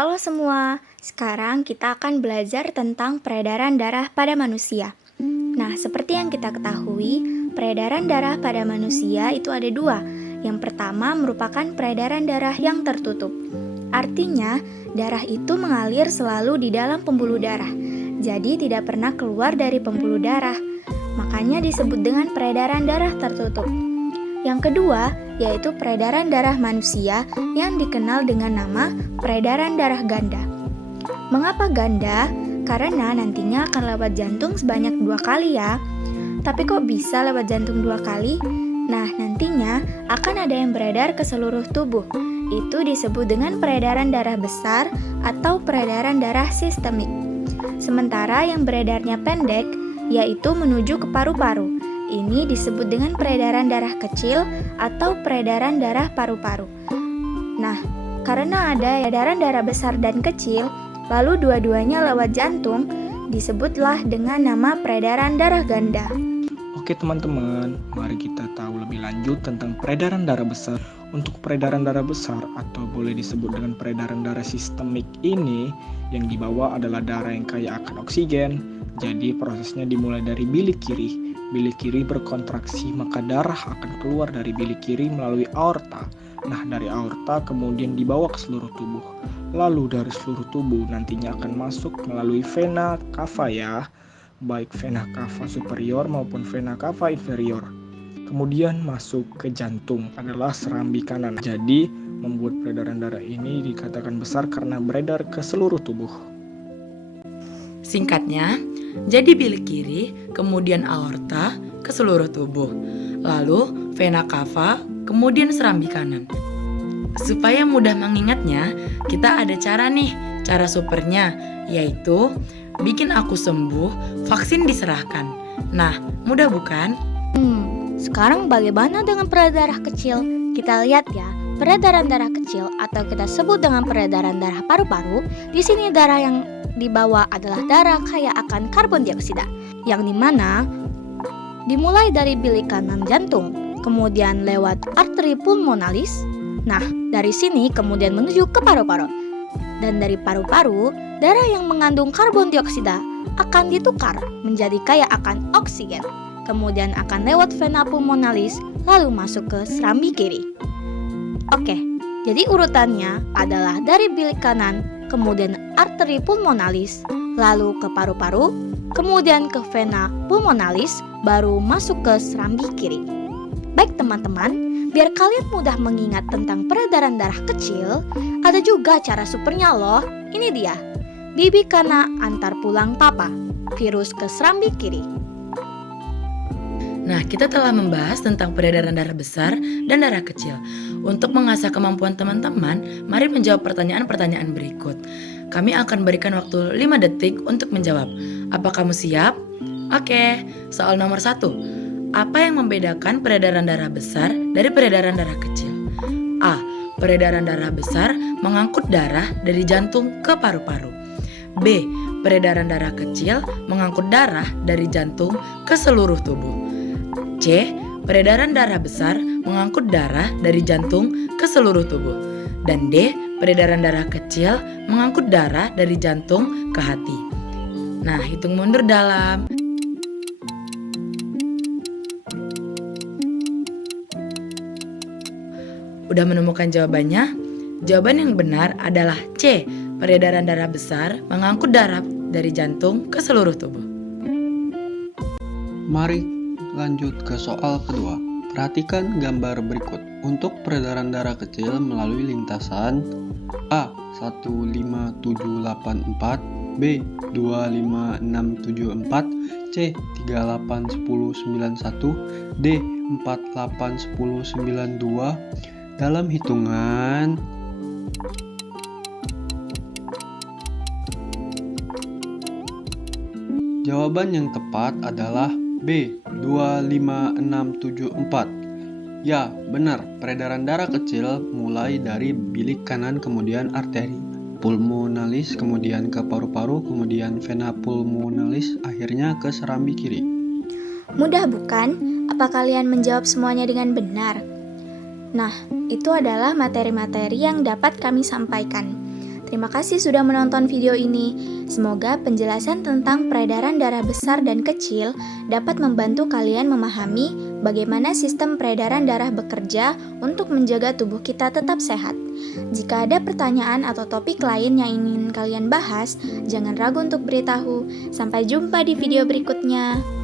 Halo semua, sekarang kita akan belajar tentang peredaran darah pada manusia. Nah, seperti yang kita ketahui, peredaran darah pada manusia itu ada dua. Yang pertama merupakan peredaran darah yang tertutup. Artinya, darah itu mengalir selalu di dalam pembuluh darah, jadi tidak pernah keluar dari pembuluh darah. Makanya disebut dengan peredaran darah tertutup. Yang kedua, yaitu peredaran darah manusia yang dikenal dengan nama peredaran darah ganda. Mengapa ganda? Karena nantinya akan lewat jantung sebanyak 2 kali ya. Tapi kok bisa lewat jantung 2 kali? Nah, nantinya akan ada yang beredar ke seluruh tubuh. Itu disebut dengan peredaran darah besar atau peredaran darah sistemik. Sementara yang beredarnya pendek, yaitu menuju ke paru-paru. Ini disebut dengan peredaran darah kecil atau peredaran darah paru-paru. Nah, karena ada peredaran darah besar dan kecil, lalu dua-duanya lewat jantung, disebutlah dengan nama peredaran darah ganda. Oke teman-teman, mari kita tahu lebih lanjut tentang peredaran darah besar. Untuk peredaran darah besar atau boleh disebut dengan peredaran darah sistemik ini, yang dibawa adalah darah yang kaya akan oksigen. Jadi prosesnya dimulai dari bilik kiri. Bilik kiri berkontraksi, maka darah akan keluar dari bilik kiri melalui aorta. Nah, dari aorta kemudian dibawa ke seluruh tubuh. Lalu dari seluruh tubuh nantinya akan masuk melalui vena cava ya, baik vena cava superior maupun vena cava inferior. Kemudian masuk ke jantung adalah serambi kanan. Jadi membuat peredaran darah ini dikatakan besar karena beredar ke seluruh tubuh. Singkatnya, jadi bilik kiri, kemudian aorta ke seluruh tubuh, lalu vena cava, kemudian serambi kanan. Supaya mudah mengingatnya, kita ada cara supernya, yaitu bikin aku sembuh, vaksin diserahkan. Nah, mudah bukan? Sekarang bagaimana dengan peredaran darah kecil? Kita lihat ya, peredaran darah kecil atau kita sebut dengan peredaran darah paru-paru. Di sini darah yang dibawa adalah darah kaya akan karbon dioksida, yang dimana dimulai dari bilik kanan jantung, kemudian lewat arteri pulmonalis. Nah, dari sini kemudian menuju ke paru-paru. Dan dari paru-paru, darah yang mengandung karbon dioksida akan ditukar menjadi kaya akan oksigen. Kemudian akan lewat vena pulmonalis, lalu masuk ke serambi kiri. Oke, jadi urutannya adalah dari bilik kanan, kemudian arteri pulmonalis, lalu ke paru-paru, kemudian ke vena pulmonalis, baru masuk ke serambi kiri. Baik teman-teman, biar kalian mudah mengingat tentang peredaran darah kecil, ada juga cara supernya loh. Ini dia, bibi kana antar pulang papa, virus ke serambi kiri. Nah, kita telah membahas tentang peredaran darah besar dan darah kecil. Untuk mengasah kemampuan teman-teman, mari menjawab pertanyaan-pertanyaan berikut. Kami akan berikan waktu 5 detik untuk menjawab. Apa kamu siap? Oke, soal nomor 1. Apa yang membedakan peredaran darah besar dari peredaran darah kecil? A. Peredaran darah besar mengangkut darah dari jantung ke paru-paru. B. Peredaran darah kecil mengangkut darah dari jantung ke seluruh tubuh. C. Peredaran darah besar mengangkut darah dari jantung ke seluruh tubuh. Dan D. Peredaran darah kecil mengangkut darah dari jantung ke hati. Nah, hitung mundur dalam. Udah menemukan jawabannya? Jawaban yang benar adalah C. Peredaran darah besar mengangkut darah dari jantung ke seluruh tubuh. Mari lanjut ke soal kedua. Perhatikan gambar berikut. Untuk peredaran darah kecil melalui lintasan A. 15784, B. 25674, C. 381091, D. 481092. Dalam hitungan jawaban yang tepat adalah B. 25674. Ya, benar. Peredaran darah kecil mulai dari bilik kanan, kemudian arteri pulmonalis, kemudian ke paru-paru, kemudian vena pulmonalis, akhirnya ke serambi kiri. Mudah bukan? Apa kalian menjawab semuanya dengan benar? Nah, itu adalah materi-materi yang dapat kami sampaikan. Terima kasih sudah menonton video ini. Semoga penjelasan tentang peredaran darah besar dan kecil dapat membantu kalian memahami bagaimana sistem peredaran darah bekerja untuk menjaga tubuh kita tetap sehat. Jika ada pertanyaan atau topik lain yang ingin kalian bahas, jangan ragu untuk beritahu. Sampai jumpa di video berikutnya.